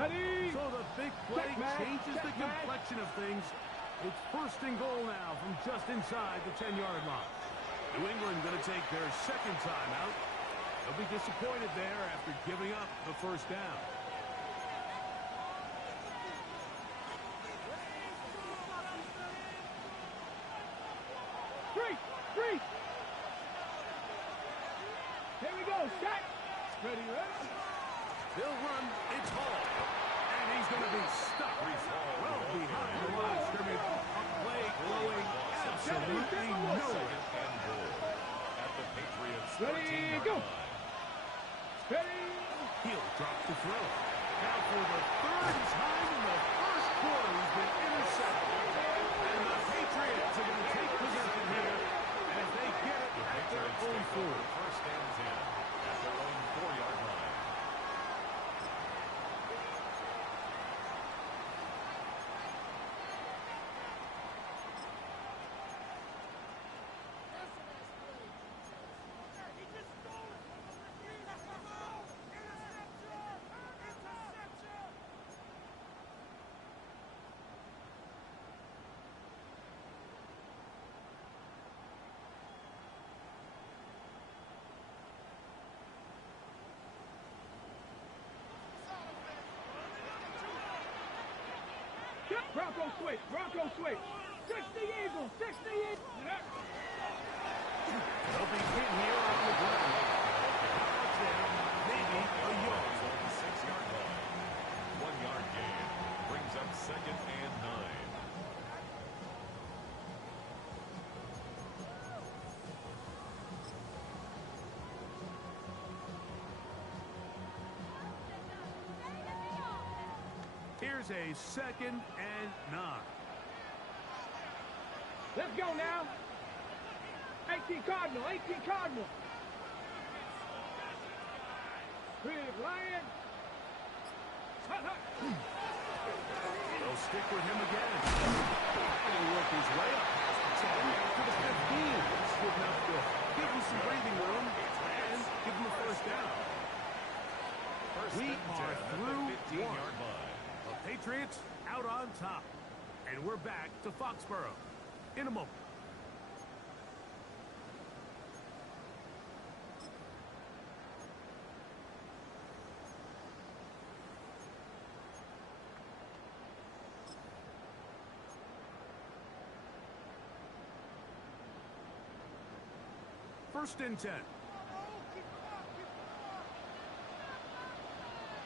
Ready. So the big play changes the complexion of things. It's first and goal now from just inside the 10-yard line. New England going to take their second timeout. They'll be disappointed there after giving up the first down. Three. Here we go. Set. Ready. They'll run. It's Hall. And he's going to be stuck well behind the line of scrimmage. A play going absolutely nowhere. At the Patriots. Ready, go. Ready. He'll drop the throw. Now for the third time in the first quarter, he's been intercepted. And the Patriots are going to take possession here as they get it at their own 4. First and 10 at their own 4-yard line. Bronco switch. 60 Eagles. They'll be hit here on the ground. Maybe a yard. 6-yard line. 1-yard gain brings up second and 9. Here's a second and 9. Let's go now. 18 Cardinal. Big Lion. They'll stick with him again. And he'll work his way up past the 10 to the 15. That's good enough to give him some breathing room and give him a first down. We are through 1. The Patriots out on top. And we're back to Foxborough in a moment. First and 10.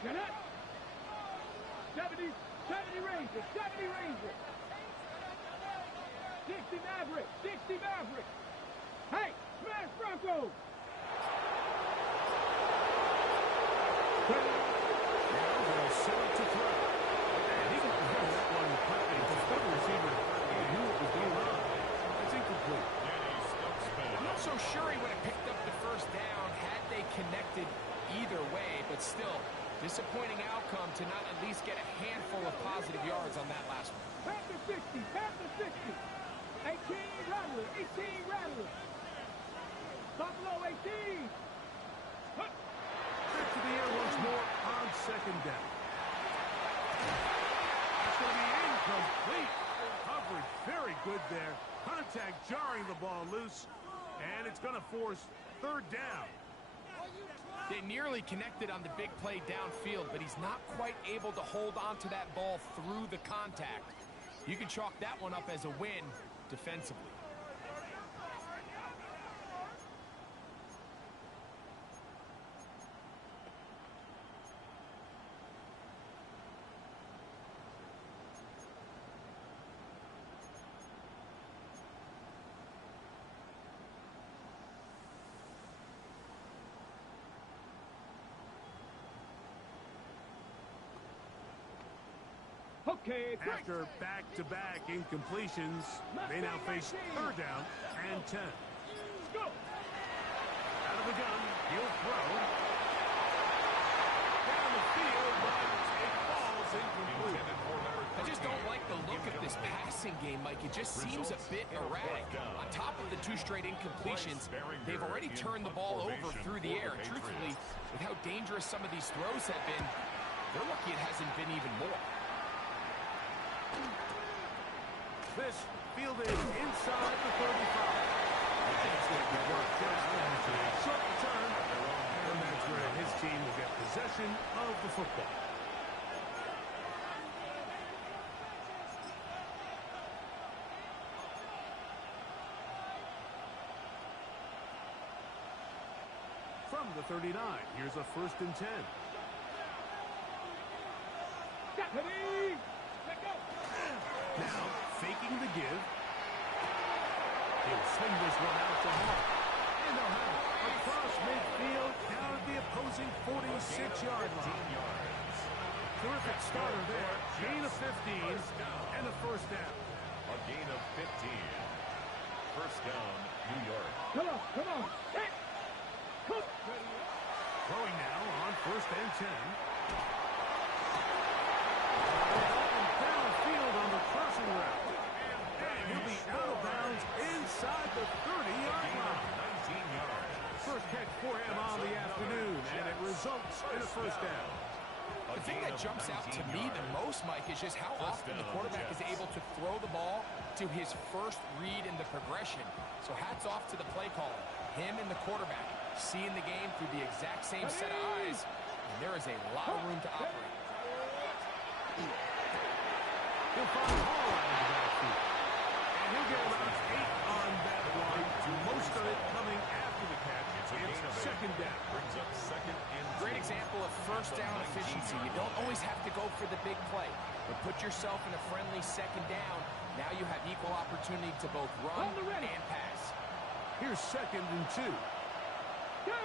Get it. 70 Rangers. 60 Maverick. Hey, smash Bronco. Now they'll set up to throw. And he can throw that one quickly. The third receiver knew what was going on. That's incomplete. I'm not so sure he would have picked up the first down had they connected either way, but still, disappointing outcome to not at least get a handful of positive yards on that last one. Panther 60. 18 Rattler. Buffalo 18. Back to the air once more on second down. It's going to be incomplete. Coverage very good there. Contact jarring the ball loose. And it's going to force third down. They nearly connected on the big play downfield, but he's not quite able to hold on to that ball through the contact. You can chalk that one up as a win defensively. Okay, after back-to-back incompletions, they now face third down and 10. Go. Out of the gun, he'll throw. Down the field, but it falls incomplete. I just don't like the look of this passing game, Mike. It just seems a bit erratic. On top of the 2 straight incompletions, they've already turned the ball over through the air. Truthfully, with how dangerous some of these throws have been, They're lucky it hasn't been even more. This fielded inside the 35. It's going to be worked down as a short return. And that's where his team will get possession of the football. From the 39, here's a 1st and 10. Ready? Let go. Now, faking the give. He'll swing this one out to Hall. And they'll have it across midfield down at the opposing 46-yard line. Terrific starter there. Gain of 15 and a 1st down. A gain of 15. 1st down, New York. Come on, come on. Hey. Cook. Throwing now on 1st and 10. Downfield on the crossing route. And he'll be out of bounds inside the 30-yard line. 19 yards. First catch for him on the afternoon, and it results in a 1st down. The thing that jumps out to me the most, Mike, is just how often the quarterback is able to throw the ball to his first read in the progression. So hats off to the play caller. Him and the quarterback seeing the game through the exact same set of eyes, and there is a lot of room to operate. He'll find Hall out of the backfield. And he'll get about 8 on that one. Most of it coming after the catch. It's 2nd down. Brings up 2nd and 2. Great example of 1st down efficiency. You don't always have to go for the big play, but put yourself in a friendly 2nd down. Now you have equal opportunity to both run and pass. Here's 2nd and 2. Go.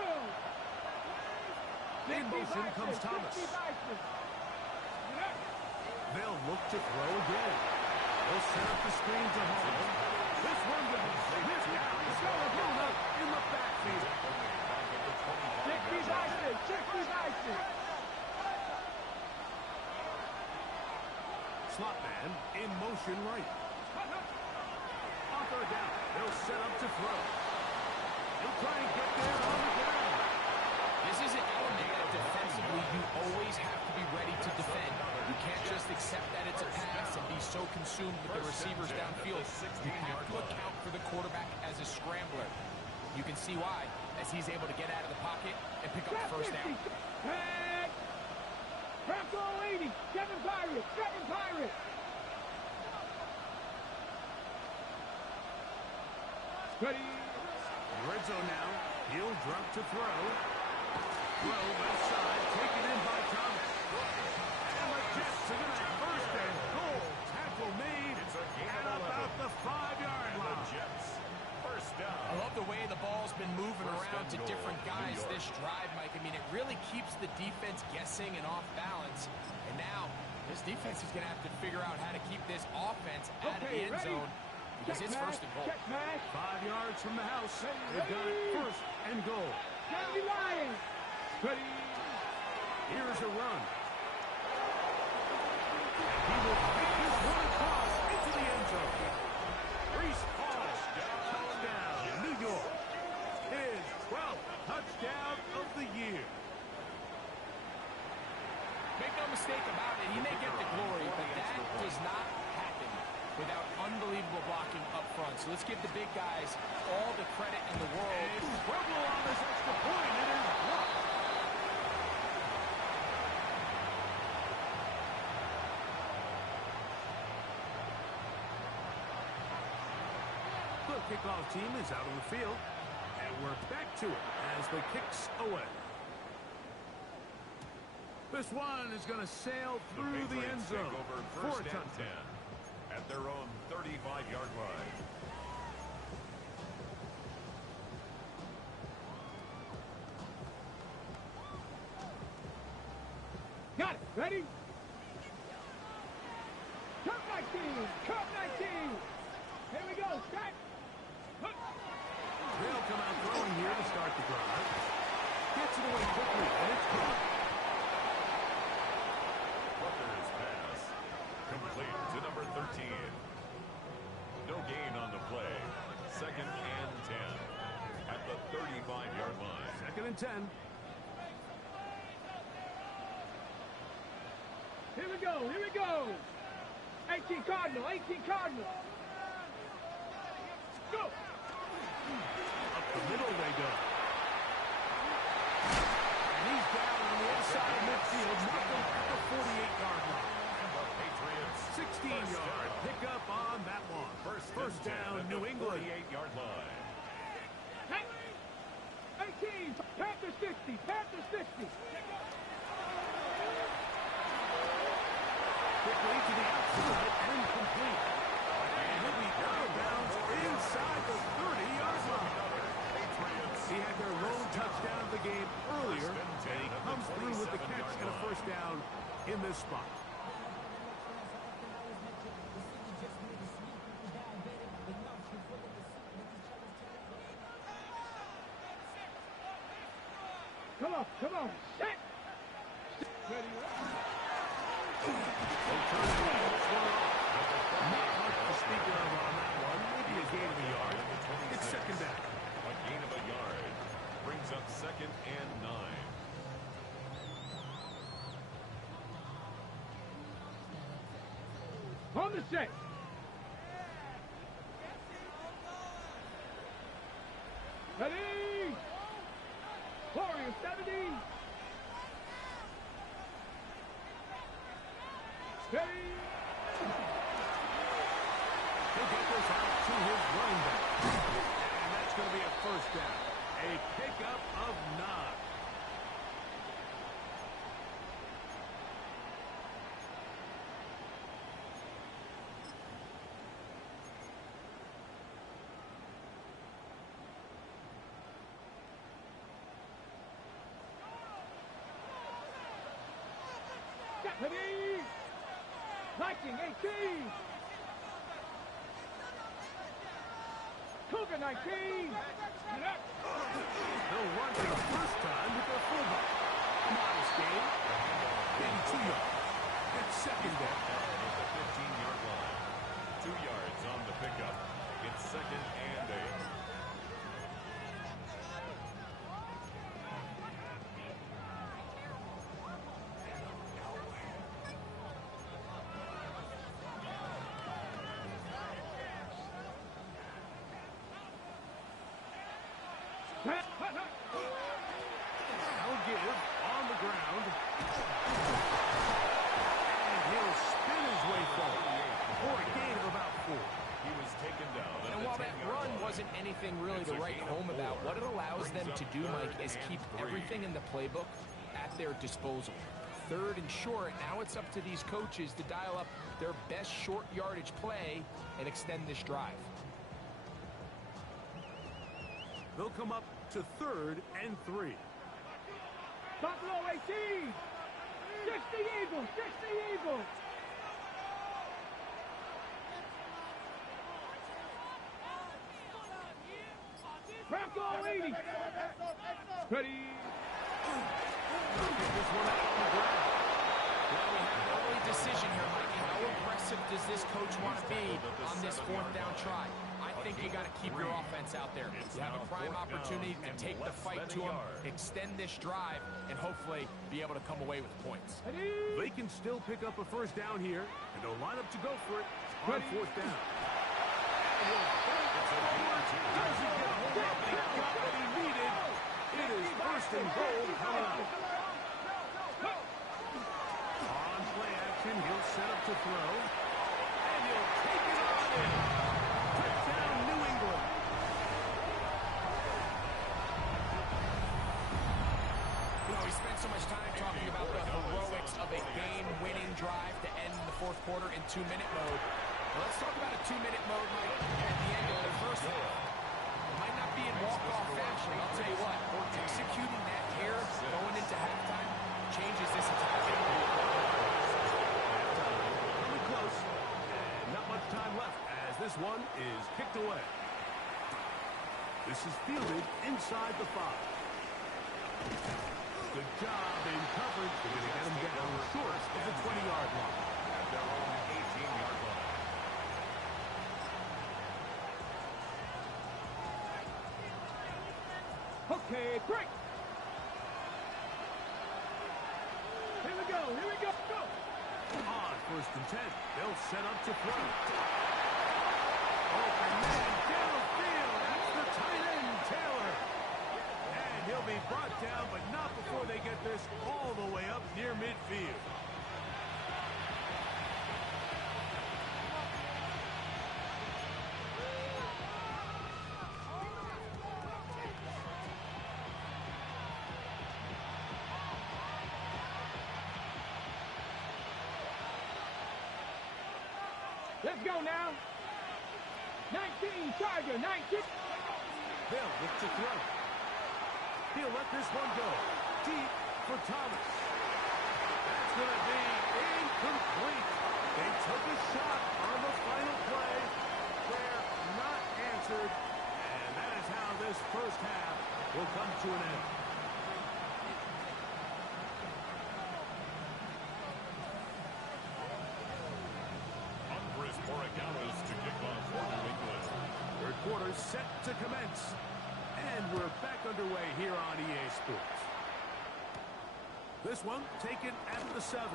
In motion comes Thomas. They'll look to throw again. They'll set up the screen to Hall. This one goes. This guy is going up in the backfield. Check these ices. Check these ices. Slot man in motion right. On 3rd down, they'll set up to throw. He'll try and get there on the ground. This is an element that defensively you always have to be ready to defend. You can't just accept that it's a pass and be so consumed with the receivers downfield. You have to account for the quarterback as a scrambler. You can see why, as he's able to get out of the pocket and pick up the 1st down. Hey. Bronco 80. 7 Pirates. 7 Pirates. Ready. Red zone now. He'll drop to throw. Throw left side. Taken in by Thomas. And the Jets are going to have 1st and goal. Tackle made at about the 5-yard line. The Jets. 1st down. I love the way the ball's been moving around to different guys this drive, Mike. I mean, it really keeps the defense guessing and off balance. And now, this defense is going to have to figure out how to keep this offense out of the end zone. Because it's 1st and goal. 5 yards from the house. They've got it 1st and goal. County Lions. Ready. Here's a run. He will take this one across into the end zone. Reese Hall. Touchdown, New York. His 12th touchdown of the year. Make no mistake about it, he may get the glory, but that does not happen without unbelievable blocking up front. So let's give the big guys all the credit in the world. And trouble on this extra point. It is blocked. The kickoff team is out on the field. And we're back to it as the kick's away. This one is going to sail through the end zone for a touchdown. At their own 35-yard line. Got it. Ready? Cup 19. Cup 19. Here we go. Back. They'll come out throwing here to start the drive. Gets it away quickly, and it's caught. Butler's pass. Complete to number 13. No gain on the play. 2nd and 10. At the 35-yard line. 2nd and 10. Here we go. Here we go. 18 Cardinal. 18 Cardinal. Go. Up the middle they go. And he's down on the inside of midfield, knocking at the 48-yard line. Patriots. 16-yard pickup on that one. First down, New England. 48-yard line. Hey. 18. Panthers 50. Panthers 50. Quickly to the outside and complete. And he'll be out of bounds inside the 30-yard line. He had their lone touchdown of the game earlier, and he comes through with the catch and a first down in this spot. Come on. Come on. Set. Ready. Not much to speak of on that one. Maybe a gain of a yard. It's second down. A gain of a yard brings up 2nd and 9. On the set. Ready. Warriors 70. Ready. He'll get this out to his running back. And that's going to be a first down. A pickup of 9. Ready. Viking 18. Cougar 19. They'll run for the first time with their fullback. Modest gain. Maybe 2 yards. It's second down. At the 15-yard line. 2 yards on the pickup. It's 2nd and 8. I'll give on the ground. And he'll spin his way forward for a gain of about 4. He was taken down. And while that run wasn't anything really to write home about, what it allows them to do, Mike, is keep everything in the playbook at their disposal. 3rd and short, now it's up to these coaches to dial up their best short yardage play and extend this drive. They'll come up to 3rd and 3. Buffalo 18. 60 Eagles. 60 Eagles. Bronco 80. Ready. Get this one out on the ground. Well, we have an early decision here, Mike. How aggressive does this coach want to be on this 4th down try? I think you got to keep your offense out there. You have a prime opportunity to take the fight to them, extend this drive, and hopefully be able to come away with points. They can still pick up a first down here, and they'll line up to go for it on 4th down. Doesn't get hold of it. He got what he needed. It is 1st and goal coming up. On play action, he'll set up to throw, and he'll take it on in. Touchdown, New England. You know, we spent so much time talking about the heroics of a game-winning drive to end the 4th quarter in 2-minute mode. Let's talk about a 2-minute mode, Mike, at the end of the first half. It might not be in walk-off fashion. I'll tell you what, executing that here going into halftime changes this entire game. Coming close, and not much time left as this one is kicked away. This is fielded inside the 5. Good job in coverage. They're going to get him down short of the 20-yard line. At their own 18-yard line. Okay, break. Here we go. Here we go. Go. first and 10. They'll set up to throw. Open man downfield. That's the tight end, Taylor. And he'll be brought down, but not before they get this all the way up near midfield. Let's go now. 19, Charger, 19. They'll look to throw. He'll let this one go. Deep for Thomas. That's going to be incomplete. They took a shot on the final play. Prayer not answered. And that is how this first half will come to an end. To kick off for New England. Third quarter set to commence. And we're back underway here on EA Sports. This one taken at the 7.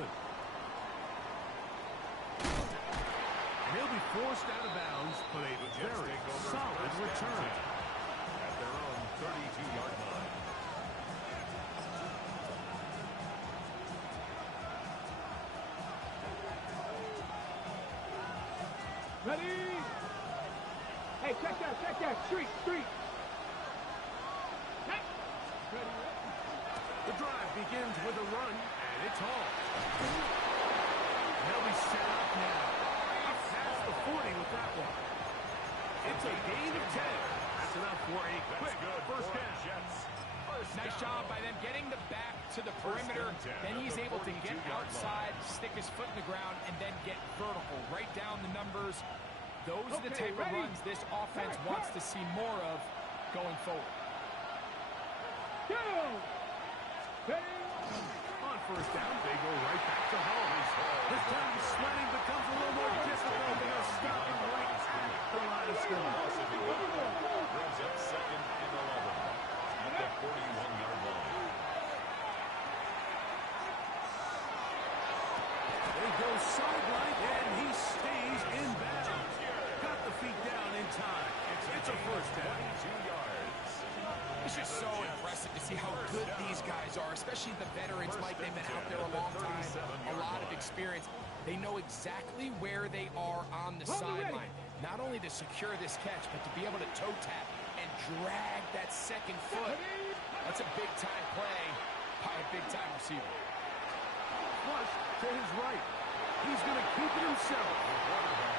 And he'll be forced out of bounds, but a very solid return. At their own 32-yard line. Ready? Hey, check that. Street. Hey. Ready? The drive begins with a run, and it's all. They'll be set up now. Up past the 40 with that one. It's a gain of 10. That's enough for a quick first down. Nice job by them getting the back to the perimeter. Then he's able to get outside, stick his foot in the ground, and then get vertical. Right down the numbers. Those are the type of runs this offense wants to see more of going forward. Go! Ready? On first down, they go right back to home. This time the sledding becomes a little more difficult. They'll stop him right at the line of scrimmage. Brings up second and 11 at the 41-yard line. They go sideline, and he stays in bounds. Got the feet down in time. It's a first down. 22 yards. It's just so impressive to see how good these guys are, especially the veterans, Mike. They've been out there a long time, a lot of experience. They know exactly where they are on the sideline. Not only to secure this catch, but to be able to toe tap and drag that second foot. That's a big-time play by a big-time receiver. Flush to his right. He's going to keep it himself.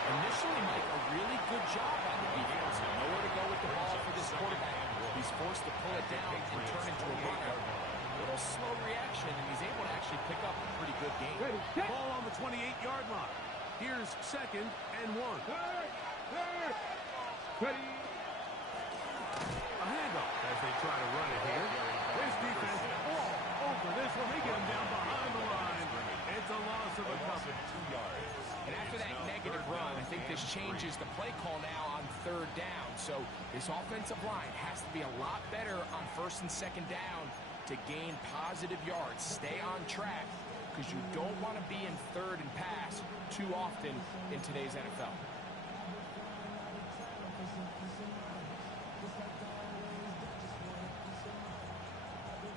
Initially, Mike, a really good job by the defense. Nowhere to go with the ball for this quarterback. He's forced to pull it down and turn into a runner. A little slow reaction, and he's able to actually pick up a pretty good game. Ready? Ball on the 28-yard line. Here's second and 1. Ready? A handoff as they try to run it here. His defense all over this one. They get him down behind the line. It's a loss of a couple. 2 yards. And after that negative run, I think this changes the play call now on third down. So this offensive line has to be a lot better on first and second down to gain positive yards. Stay on track because you don't want to be in third and pass too often in today's NFL.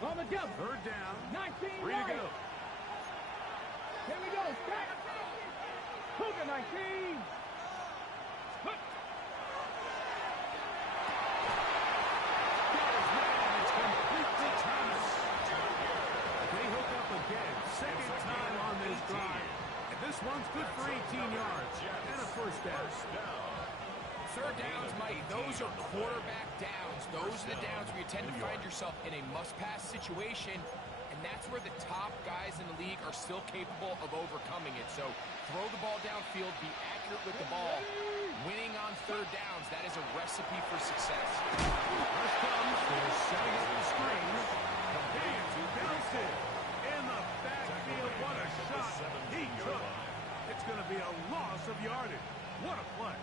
On the jump. Third down. 19 Free to go. Here we go. Stack. Cougar 19. Hook. Got his man. It's complete to Thomas. They hook up again. Second time on this drive. And this one's good for 18 yards and a first down. Third downs, Mike, those are quarterback downs. Those are the downs where you tend to find yourself in a must-pass situation, and that's where the top guys in the league are still capable of overcoming it. So throw the ball downfield, be accurate with the ball. Winning on third downs, that is a recipe for success. Rush comes. They're setting up the screen. Hands bounced it in the backfield. What a shot he took. It's going to be a loss of yardage. What a play.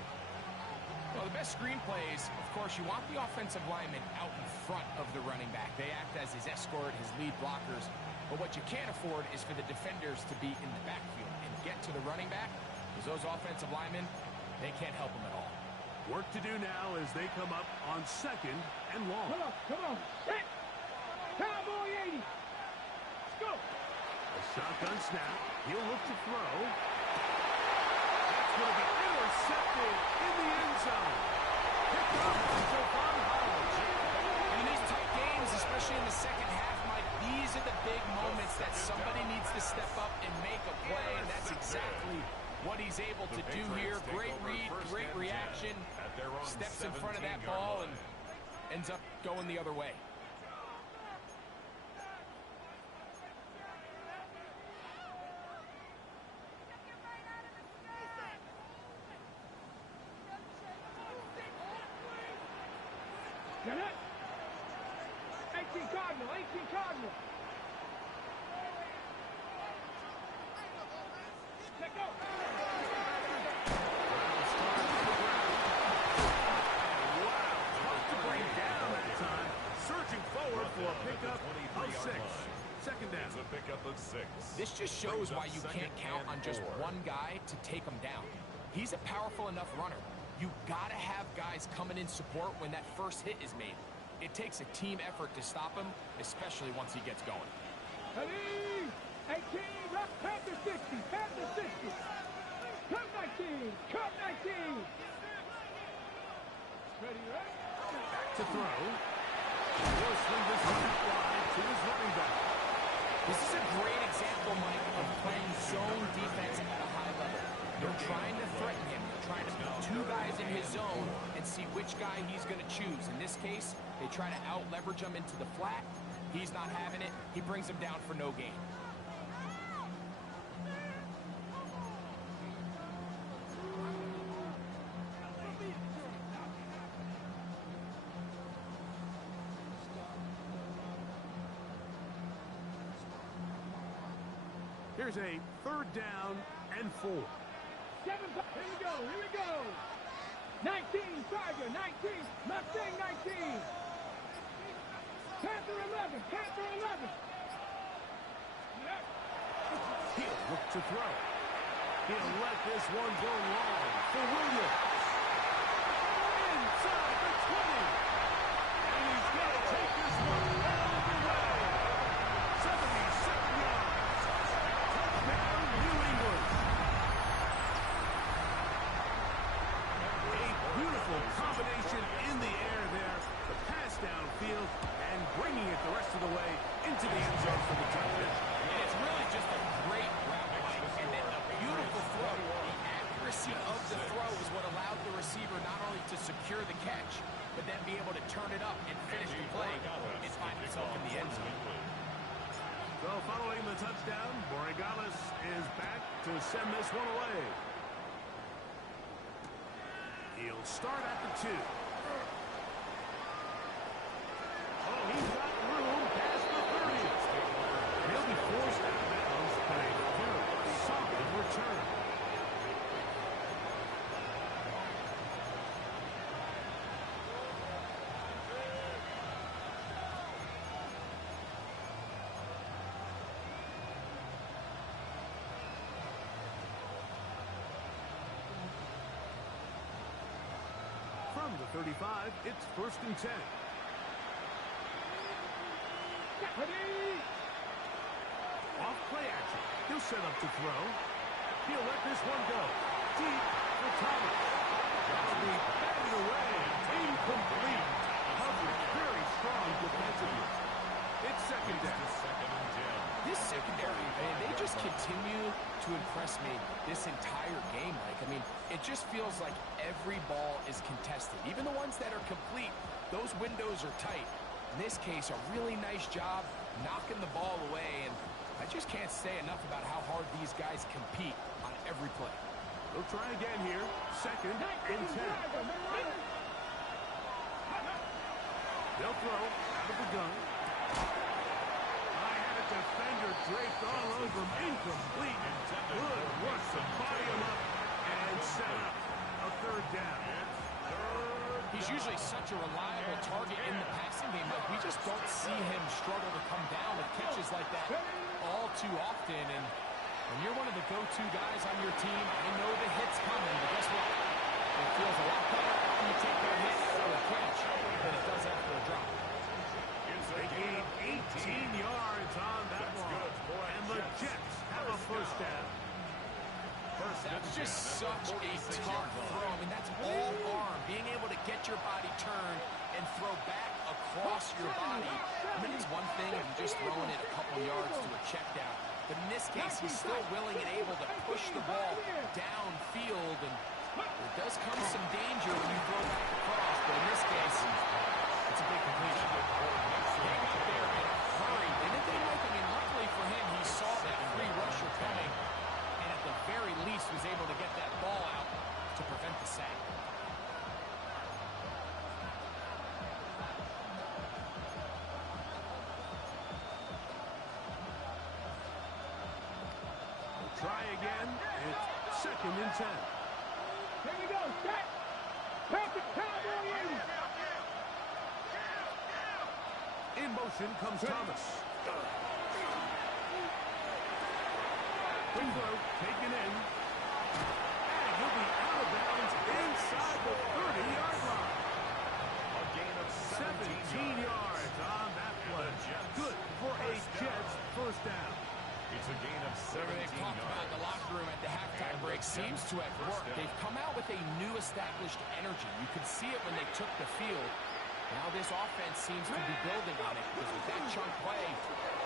Well, the best screen plays, of course, you want the offensive lineman out in front of the running back. They act as his escort, his lead blockers. But what you can't afford is for the defenders to be in the backfield and get to the running back, because those offensive linemen, they can't help them at all. Work to do now as they come up on 2nd and long. Come on. Set. Cowboy 80. Let's go. A shotgun snap. He'll look to throw. That's going to be intercepted in the end zone. Picked up until Von Holland. In these tight games, especially in the second half, Mike, these are the big moments that somebody needs to step up and make a play, and that's exactly what he's able to do here. Great read, great reaction, steps in front of that ball and ends up going the other way. Get it? 18 Cardinal. Let go. Surging forward for a pickup of 6. Second down. It's a pickup of 6. This just shows why you can't count on just one guy to take him down. He's a powerful enough runner. You gotta have guys coming in support when that first hit is made. It takes a team effort to stop him, especially once he gets going. Ready? 18, left, Panther 60, Panther 60. Cut 19, cut 19. Ready, right? Back to throw. He'll swing this one out wide to his running back. This is a great example, Mike, of playing zone defense at a high level. They're trying to threaten him. They're trying to put 2 guys in his zone and see which guy he's going to choose. In this case, they try to out-leverage him into the flat. He's not having it. He brings him down for no gain. Here's a 3rd down and 4. 7, here we go. 19, Tiger, 19, Mustang 19. Panther 11, Panther 11. He'll look to throw. He'll let this one go long for Williams. Inside the 20. And he's going to take this one all the way. 77 yards. Touchdown, New England. A beautiful combination in the air there. The pass downfield and bringing it the rest of the way into the end zone for the touchdown. And it's really just a great route, Mike, and then a beautiful throw. The accuracy of the throw is what allowed the receiver not only to secure the catch, but then be able to turn it up and finish the play and find himself in the end zone. So following the touchdown, Borregales is back to send this one away. He'll start at the 2. Oh, he's got room past the 30. He'll be forced out of bounds by a very solid return. From the 35, it's 1st and 10. Ready? Off play action. He'll set up to throw. He'll let this one go. Deep for Thomas. That'll be batted away. Incomplete. Coverage very strong defensively. It's 2nd down. This secondary, man, they just continue to impress me this entire game, Mike. I mean, it just feels like every ball is contested. Even the ones that are complete, those windows are tight. In this case, a really nice job knocking the ball away, and I just can't say enough about how hard these guys compete on every play. They'll try again here. 2nd and 10. They'll throw out of the gun. I had a defender draped all over him. Incomplete. Good work to body him up and set up a 3rd down. He's usually such a reliable target in the passing game, but we just don't see him struggle to come down with catches like that all too often. And when you're one of the go-to guys on your team, I know the hit's coming, but guess what? It feels a lot better after you take that hit for a catch than it does after a drop. They gained 18 yards on that one. And the Jets have a first down. That's just such a tough throw. I mean, that's all arm. Being able to get your body turned and throw back across your body. I mean, it's one thing if you're just throwing it a couple yards to a check down. But in this case, he's still willing and able to push the ball downfield. And there does come some danger when you throw back across. But in this case, it's a big completion. Hang up there and hurry. And if they like, I mean, luckily for him, he saw that free rusher coming. And at the very least was able to get that ball out to prevent the sack. Try again. It's 2nd and 10. Here we go. Set. Perfect cowboy in. In motion comes Thomas. Quick throw, taken in. And he'll be out of bounds inside the 30-yard line. A gain of 17 yards on that play. Good for a Jets first down. It's a gain of 17 Everything they talked about in the locker room at the halftime break seems to have worked. They've come out with a new established energy. You could see it when they took the field. Now this offense seems to be building on it because with that chunk play,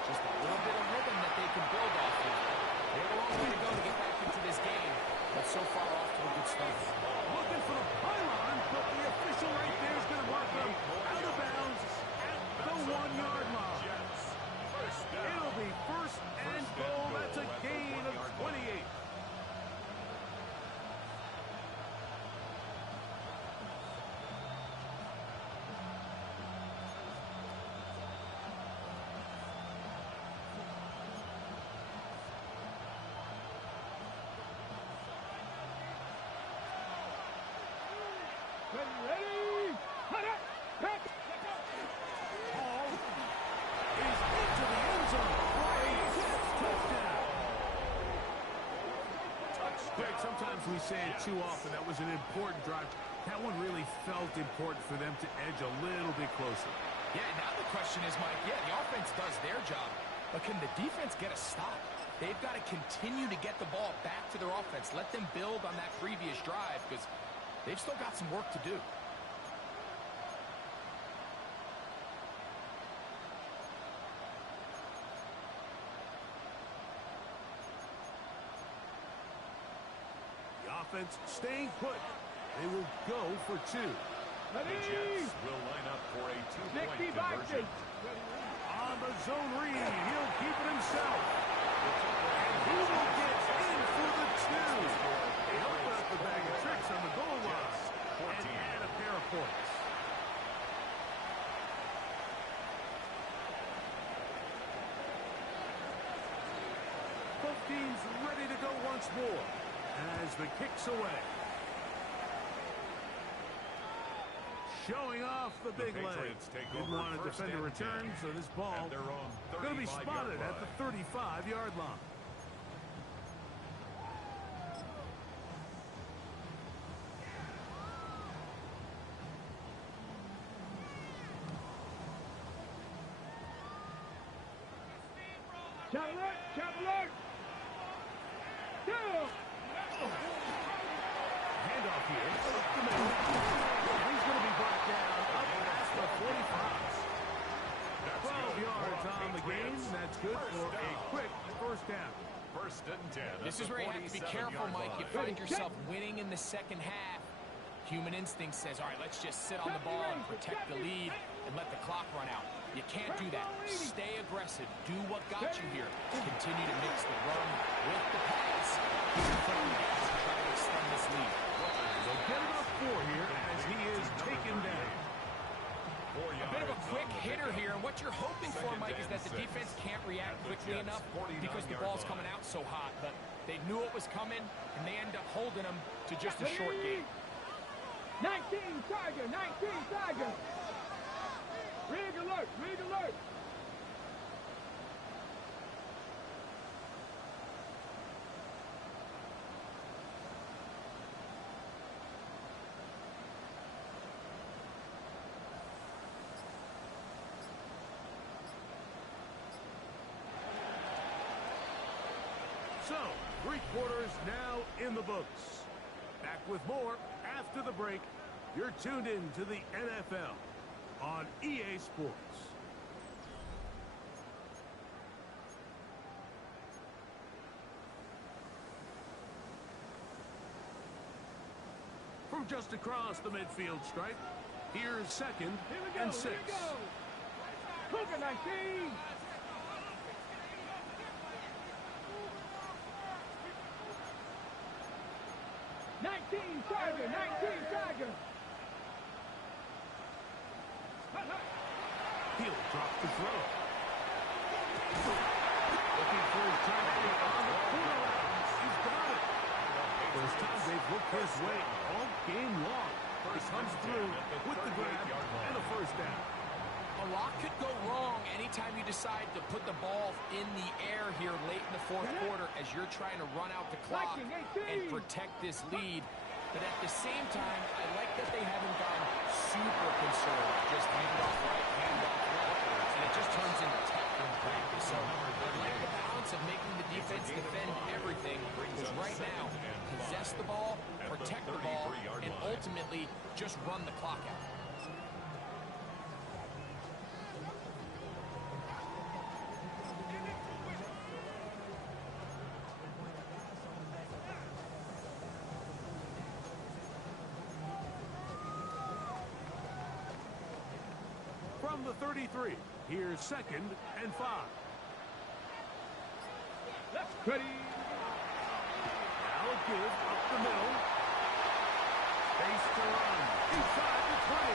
just a little bit of rhythm that they can build off of. They have a long way to go to get back into this game, but so far off to a good start. Looking for the pylon, but the official right there is going to mark them out of bounds at the 1-yard line. It'll be first and goal. That's a gain of 28. Ready? Cut it. Cut. Ball is into the end zone for a Jets touchdown. Greg, sometimes we say it too often. That was an important drive. That one really felt important for them to edge a little bit closer. Yeah, now the question is, Mike, yeah, the offense does their job, but can the defense get a stop? They've got to continue to get the ball back to their offense. Let them build on that previous drive because they've still got some work to do. The offense staying put. They will go for 2. The Jets will line up for a 2-point conversion. On the zone read, he'll keep it himself. And he will get in for the 2. He'll put up the bag of tricks on the goal line and add a pair of points. Both teams ready to go once more as the kick's away. Showing off the big leg. Didn't want to defend a return, so this ball going to be spotted at the 35-yard line. Chapler. Handoff here. Up the middle. He's going to be brought down up past the 45. 12 yards on the game. That's good for a quick first down. First and 10. This is where you have to be careful, Mike. You find yourself winning in the second half. Human instinct says, all right, let's just sit on the ball and protect the lead and let the clock run out. You can't do that. Stay aggressive. Do what got you here. Continue to mix the run with the pass. Keep your foot on the gas and try to extend this lead. They'll get it up 4 here as he is taken down. A bit of a quick hitter here, and what you're hoping for, Mike, is that the defense can't react quickly enough because the ball's coming out so hot. But they knew it was coming, and they end up holding them to just a short game. 19 Tiger, 19 Tiger. Rig alert, rig alert. So, 3 quarters now in the books. Back with more after the break. You're tuned in to the NFL on EA Sports. From just across the midfield stripe, here's second and 6. Here we go. Cougar 19. Tiger, 19 Tiger. He'll drop the throw. Looking for his target on the corner route. He's got it. First time they've looked his way all game long. He comes through with the grab and a first down. A lot could go wrong anytime you decide to put the ball in the air here late in the fourth quarter as you're trying to run out the clock and protect this lead. But at the same time, I like that they haven't gone super conservative. Just hand off right, hand off left, and it just turns into tackling practice. So I like the balance of making the defense defend everything, because right now, possess the ball, protect the ball, and ultimately just run the clock out. From the 33, here's second and 5. Ready. Now a give up the middle. Space to run. Inside the 20.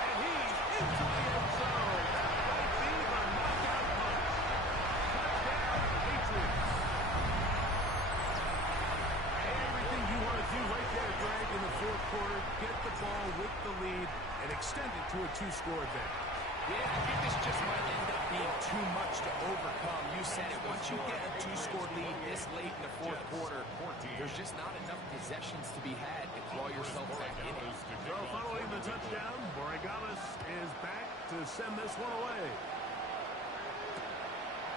And he's into the end zone. That might be the knockout punch. Touchdown, Patriots. Everything you want to do right there, Greg, in the fourth quarter. Get the ball with the lead and extend it to a 2-score advantage. Yeah, I think this just might end up being too much to overcome. You said it. Once you get a 2-score lead this late in the fourth quarter, there's just not enough possessions to be had to claw yourself back in it. So following the touchdown, Borregales is back to send this one away.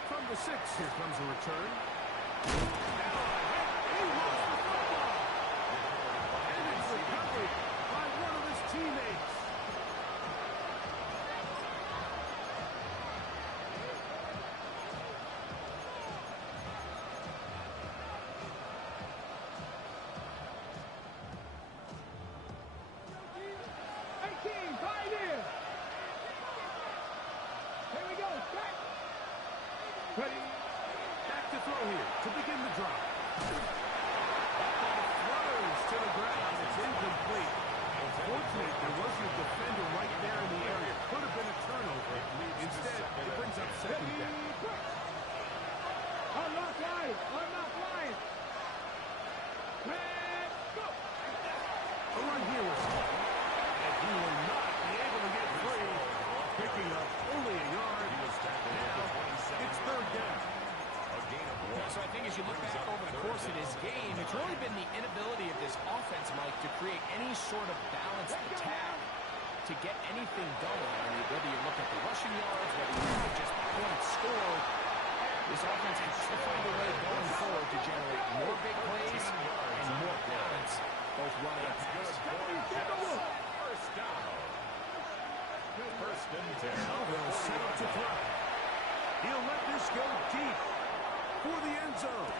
From the 6, here comes a return. Now ahead, he lost the football. And it's recovered by one of his teammates. Ready. Back to throw here to begin the drive. That ball flutters to the ground. It's incomplete. Unfortunately, there wasn't a defender right there in the area. Could have been a turnover. Instead, it brings up second down. I'm not flying. I'm not flying. Let's go. A run here was called, and he will not be able to get free. Picking up only a yard. Now, it's third down. So I think as you look back over the course of this game, it's really been the inability of this offense, Mike, to create any sort of balanced attack to get anything going. I mean, whether you look at the rushing yards, whether you look at just points scored, this offense has to find a way going forward to generate more big plays and more balance, both running and passing. First down. First and 10. Now they'll set up to throw. He'll let this go deep for the end zone.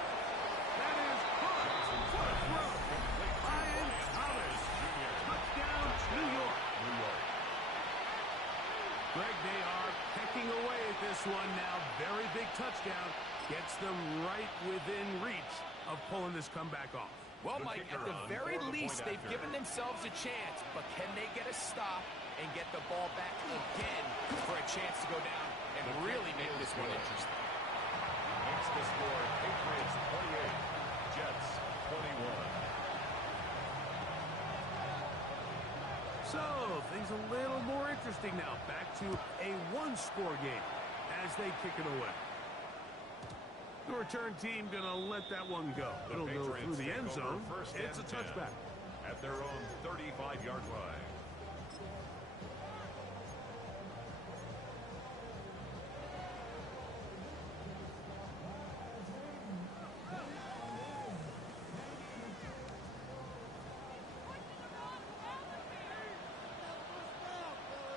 That is caught for a throw. Ryan Thomas. Touchdown, New York. Greg, they are pecking away at this one now. Very big touchdown. Gets them right within reach of pulling this comeback off. Well, Mike, at the very least, they've given themselves a chance, but can they get a stop and get the ball back again for a chance to go down and really make this one interesting? Makes the score Patriots 28, Jets 21. things a little more interesting now. Back to a one-score game as they kick it away. The return team going to let that one go. It'll go through the end zone. It's a touchback. At their own 35-yard line.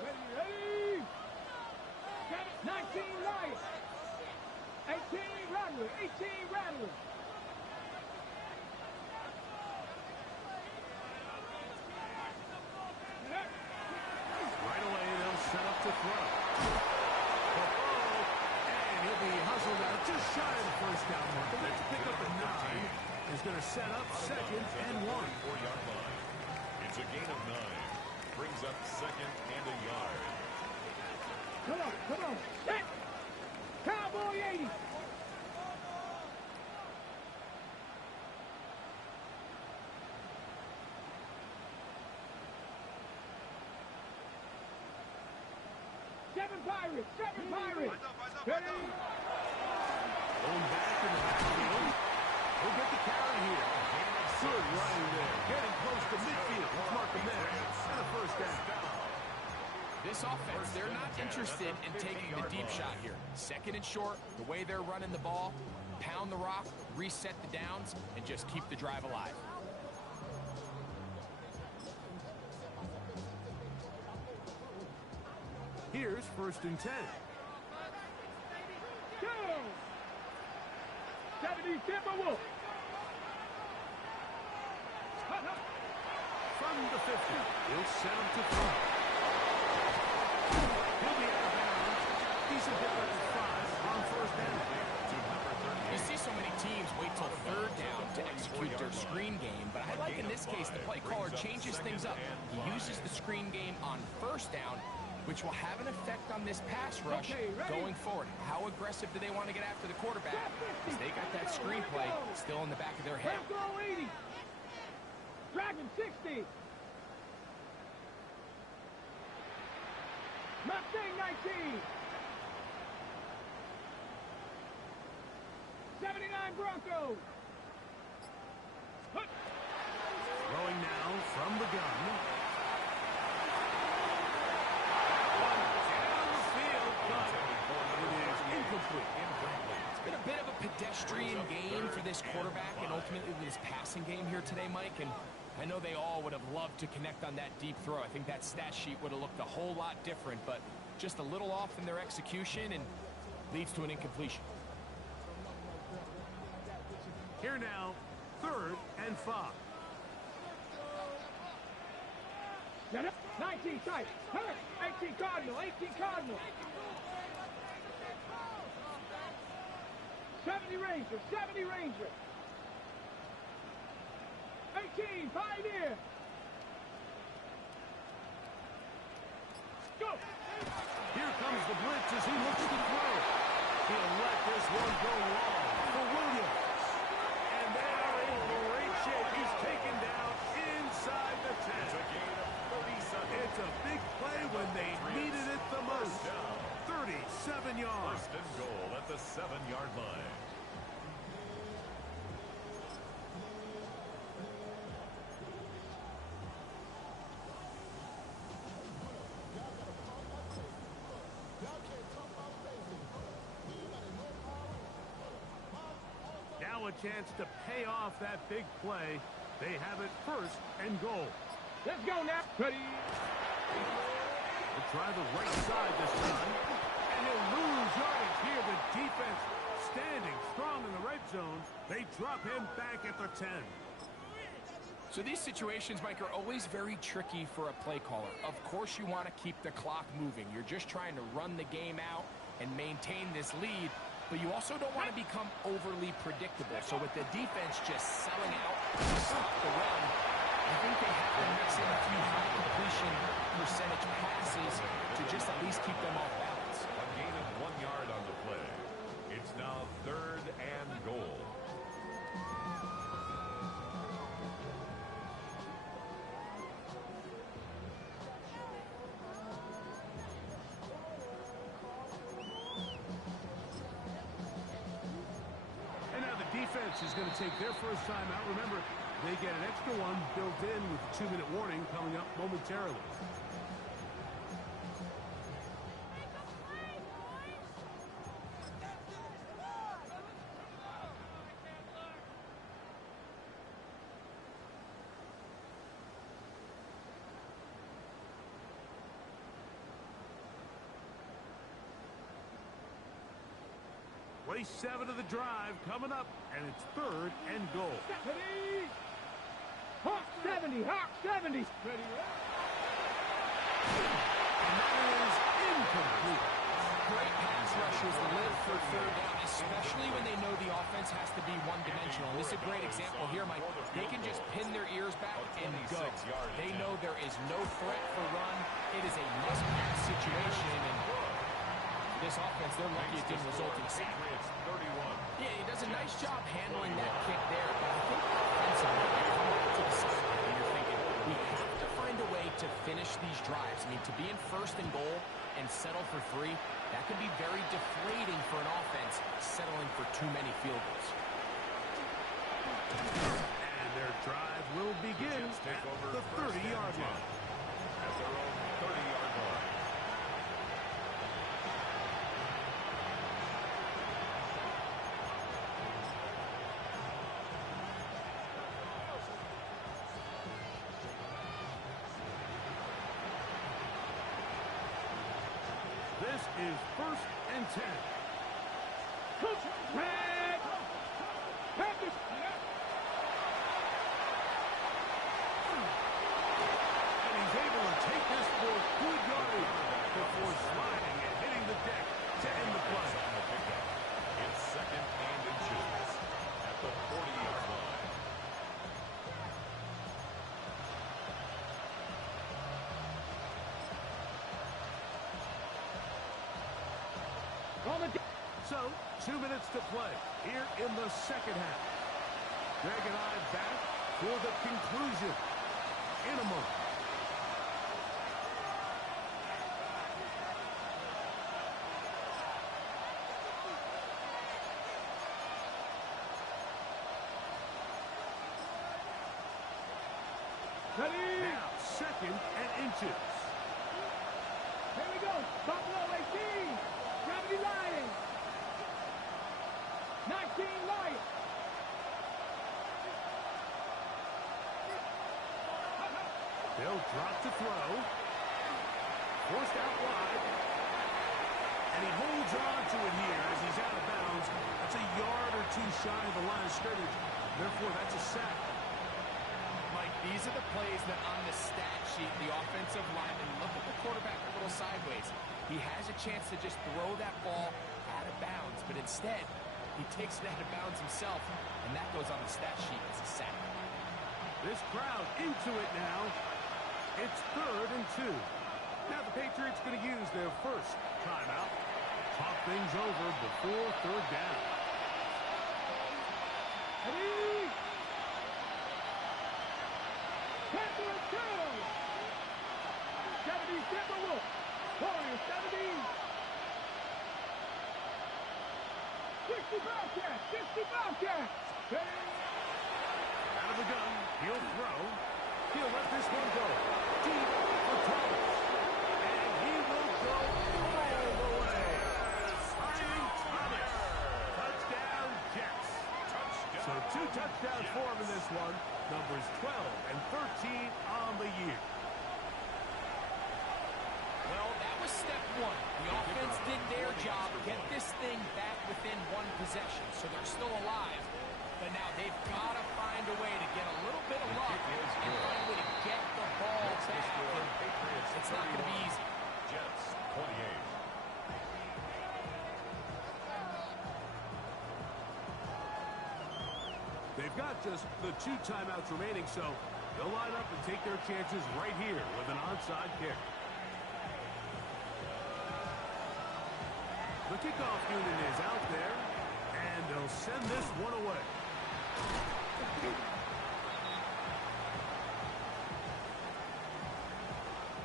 Ready? 19 Lions. 18 Rattler. 18 Rattler. Right away, they'll set up to throw. And he'll be hustled out just shy of the first down mark. But let's pick up a 9. Is going to set up second and 1. 4-yard line. It's a gain of 9. Brings up second and a yard. Come on, come on. Set. Cowboy 80. Seven Pirates. Seven Pirates. Ready? Going back in the backfield. He'll get the carry here. Good running there. Getting close to midfield. Let's mark him there. And a first down. This offense, they're not interested in taking the deep shot here. Second and short, the way they're running the ball, pound the rock, reset the downs, and just keep the drive alive. Here's first and 10. Go. 70 Timberwolves. From the 50, he'll set him to throw. He'll be out of bounds. Decent difference of 5 on first down. You see so many teams wait till third down to execute their screen game, but I like in this case the play caller changes things up. He uses the screen game on first down, which will have an effect on this pass rush going forward. How aggressive do they want to get after the quarterback? Because they got that screen play still in the back of their head. Throw 80. Dragon 60. Mustang 19. 79 Broncos. Throwing now from the gun. Down the field, but it is incomplete. It's been a bit of a pedestrian game for this quarterback and ultimately this passing game here today, Mike. And I know they all would have loved to connect on that deep throw. I think that stat sheet would have looked a whole lot different, but just a little off in their execution and leads to an incompletion. Here now, third and 5. 19 tight. 18 Cardinal. 18 Cardinal. 70 Ranger. 70 Ranger. 18 Pioneer. Go. Here comes the blitz as he looks to throw. He'll let this one go long for Williams. And they are in great shape. He's taken down inside the 10. It's a gain of 37. It's a big play when they needed it the most. 37 yards. First and goal at the 7-yard line. Now a chance to pay off that big play. They have it first and goal. Let's go now. Ready. We'll try the right side this time. And he'll lose yardage here. The defense standing strong in the red zone. They drop him back at the 10. So these situations, Mike, are always very tricky for a play caller. Of course you want to keep the clock moving. You're just trying to run the game out and maintain this lead, but you also don't want to become overly predictable. So with the defense just selling out to stop the run, I think they have to mix in a few high completion percentage passes to just at least keep them off balance. A gain of 1 yard on the play. It's now third and goal. Patriots is going to take their first timeout. Remember, they get an extra one built in with the 2-minute warning coming up momentarily. Play 7 of the drive coming up, and it's 3rd and goal. Ready? Hawk 70, Hawk 70. Ready? And that is incomplete. Great pass rushers live for 3rd down, especially when they know the offense has to be one-dimensional. And this is a great example here, Mike. They can just pin their ears back and go. They know there is no threat for run. It is a must-pass situation, and this offense, they're lucky it didn't result in a sack. Yeah, he does a nice job handling that kick there, but I think offensively, you come back to the sideline and you're thinking, we have to find a way to finish these drives. I mean, to be in 1st and goal and settle for 3, that can be very deflating for an offense settling for too many field goals. And their drive will begin at the 30-yard line. At their own 30-yard line. This is 1st and 10. Coach, red. Panthers. And he's able to take this for good yardage before sliding and hitting the deck to end the play. On the pickup. It's 2nd and inches at the 40-yard line. So, 2 minutes to play here in the 2nd half. Greg and I back for the conclusion in a moment. Ready? Now, 2nd and inches. Here we go. Buffalo 18. Gravity Lions. 19 Lions. They'll drop to throw. Forced out wide. And he holds on to it here as he's out of bounds. That's a yard or 2 shy of the line of scrimmage. Therefore, that's a sack. Mike, these are the plays that on the stat sheet, the offensive lineman, look at the quarterback a little sideways. He has a chance to just throw that ball out of bounds, but instead, he takes it out of bounds himself, and that goes on the stat sheet as a sack. This crowd into it now. It's 3rd and 2. Now the Patriots going to use their first timeout. Talk things over before 3rd down. Ready? Panthers 2. 70 Timberwolves. Warriors 70. 60 Bobcats. 60 Bobcats. Ready? Out of the gun, he'll throw. He'll let this one go. Deep for Thomas. And he will go all the way. Ryan Thomas. Touchdown, Jets. So 2 touchdowns for him in this one. Numbers 12 and 13 on the year. Well, that was step 1. The offense did their job, get this thing back within 1 possession, so they're still alive. But now they've got to find a way to get a little bit of luck and find a way to get the ball back. And it's not going to be easy. Jets 28. They've got just the 2 timeouts remaining, so they'll line up and take their chances right here with an onside kick. The kickoff unit is out there, and they'll send this one away.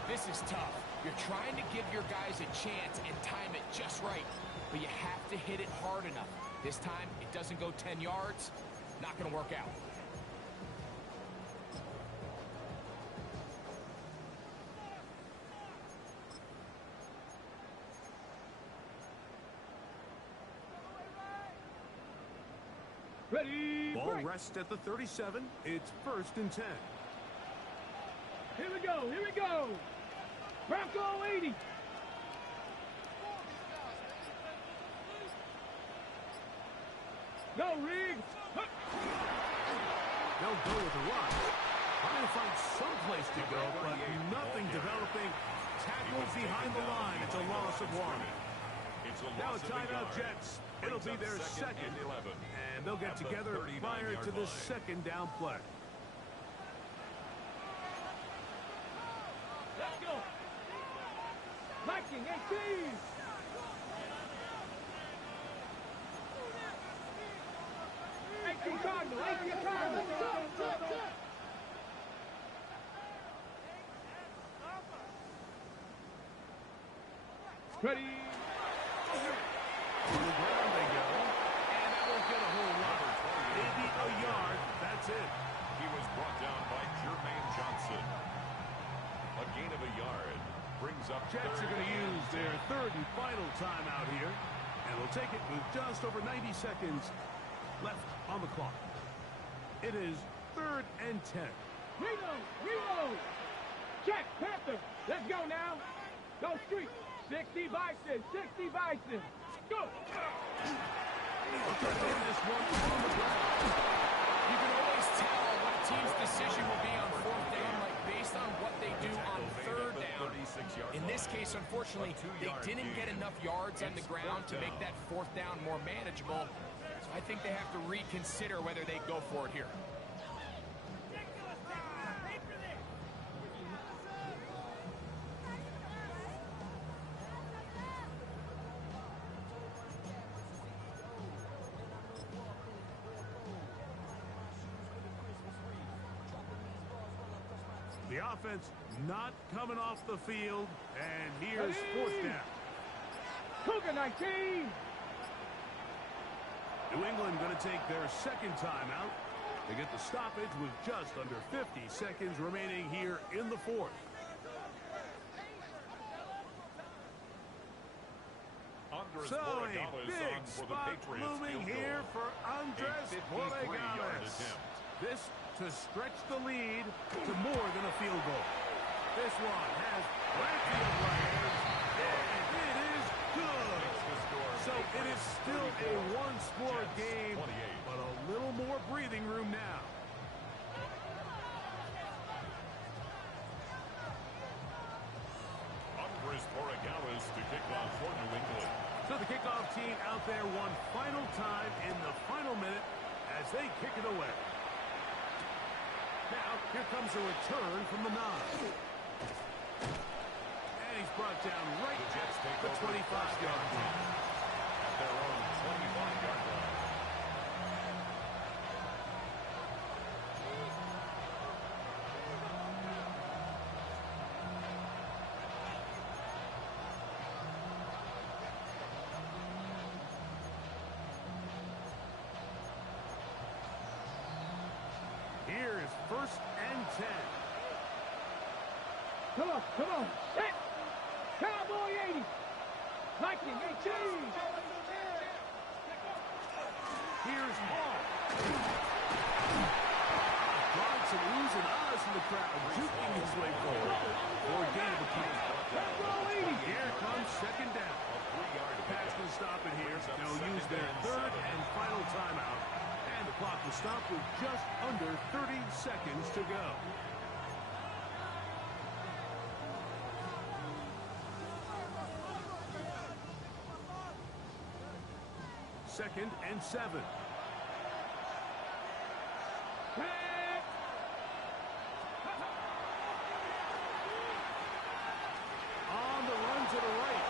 This is tough. You're trying to give your guys a chance and time it just right, but you have to hit it hard enough. This time, it doesn't go 10 yards. not going to work out. Ready, Ball break. rests at the 37. It's 1st and 10. Here we go, here we go. Bronco 80. Go, Riggs. They'll go with the run. Trying to find some place to go, but nothing developing. Tackled behind the line. It's a loss of 1. Now a timeout, Jets. It'll be their second, and they'll get together prior to the second down play. Let's go. Viking 18. Cardinal, 18 Cardinal. Ready. On the ground they go, and that won't get a whole lot. Maybe a yard. That's it. He was brought down by Jermaine Johnson. A gain of a yard brings up Jets are going to use their third and final timeout here, and they'll take it with just over 90 seconds left on the clock. It is 3rd and 10. Reload. Check, Panther. Let's go now. Go street. 60 Bison. 60 Bison. Go. They'll try to get this one on the ground. You can always tell what a team's decision will be on 4th down, like based on what they do on 3rd down. In this case, unfortunately, they didn't get enough yards on the ground to make that 4th down more manageable. So I think they have to reconsider whether they go for it here. The offense not coming off the field, and here's 4th down. Cougar 19. New England going to take their second timeout. They get the stoppage with just under 50 seconds remaining here in the 4th. So a big spot looming here for Andres Borregales. This to stretch the lead to more than a field goal. This one has plenty of runners, and it is good. So it is still a one-score game, but a little more breathing room now. Andres Borregales to kick off for New England. So the kickoff team out there one final time in the final minute as they kick it away. Now, here comes a return from the 9. And he's brought down right at the 25-yard line. At their own 25-yard line. Here is 1st and 10. Come on. Set. Cowboy 80. Viking 18. Here's Hall. Drawing some oohs and ahs from the crowd, juking his way forward for a gain of a count. Cowboy 80. Here comes 2nd down. The pass can stop it here. They'll use their 3rd and final timeout. And the clock will stop with just under 30 seconds to go. Second and 7. Set. On the run to the right.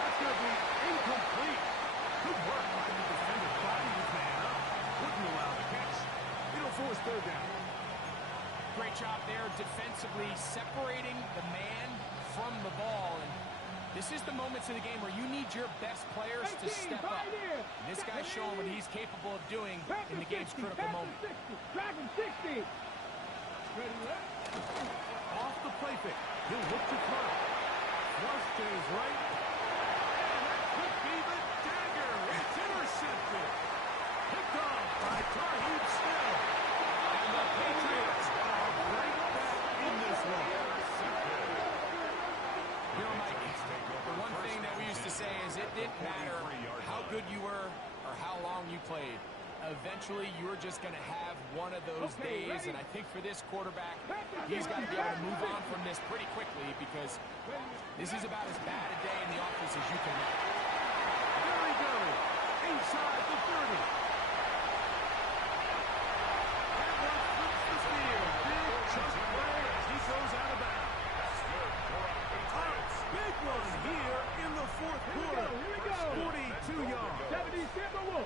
That's going to be incomplete. Good work by the defender. Body his man up. Wouldn't allow the catch. It'll force 3rd down. Great job there defensively separating the man from the ball. And This is the moments in the game where you need your best players to step up. And this guy's showing what he's capable of doing in the game's critical moment. Dragon 60. Ready, left. Off the play fake. He'll look to throw. Flush to his right. And that could be the dagger. It's intercepted. Picked off by Tarheeb Still. And the Patriots are right back in this one. You know, Mike, the one thing that we used to say is it didn't matter how good you were or how long you played. Eventually, you're just going to have one of those days, and I think for this quarterback, he's got to be able to move on from this pretty quickly because this is about as bad a day in the office as you can have. There he goes, inside the 30. That one flips the field. Big chunk play as he goes out of bounds. Big one here in the fourth quarter. Here we go. 42 yards. 70 Timberwolf.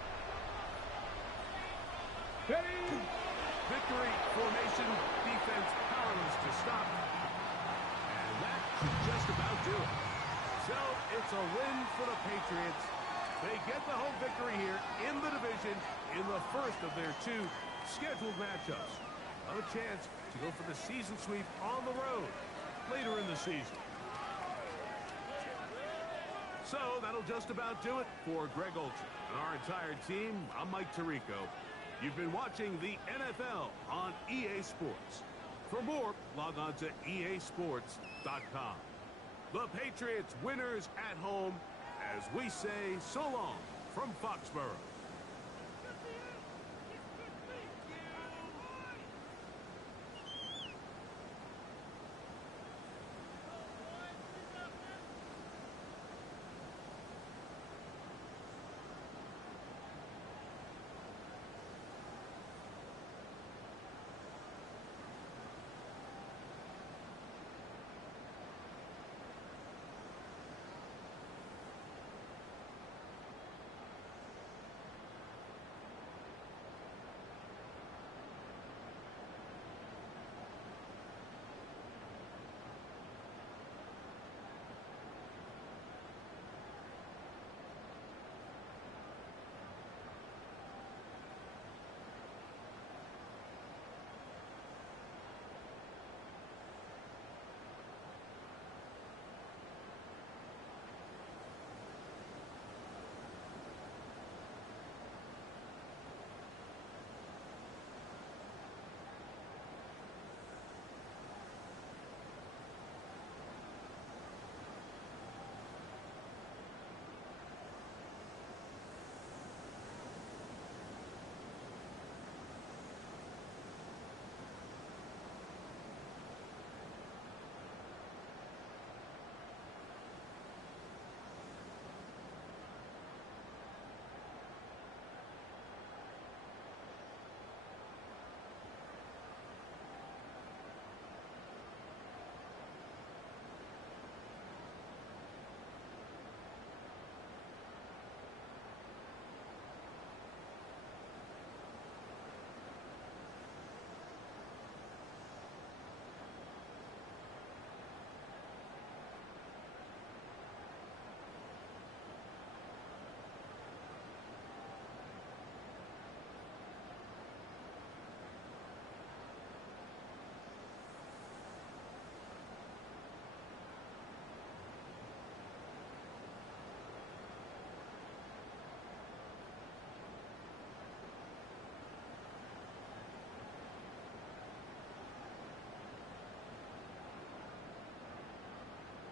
Ready. Victory formation, defense powerless to stop. And that should just about do it. So it's a win for the Patriots. They get the home victory here in the division in the first of their two scheduled matchups. A chance to go for the season sweep on the road later in the season. So that'll just about do it for Greg Olson and our entire team. I'm Mike Tirico. You've been watching the NFL on EA Sports. For more, log on to easports.com. The Patriots winners at home as we say so long from Foxborough.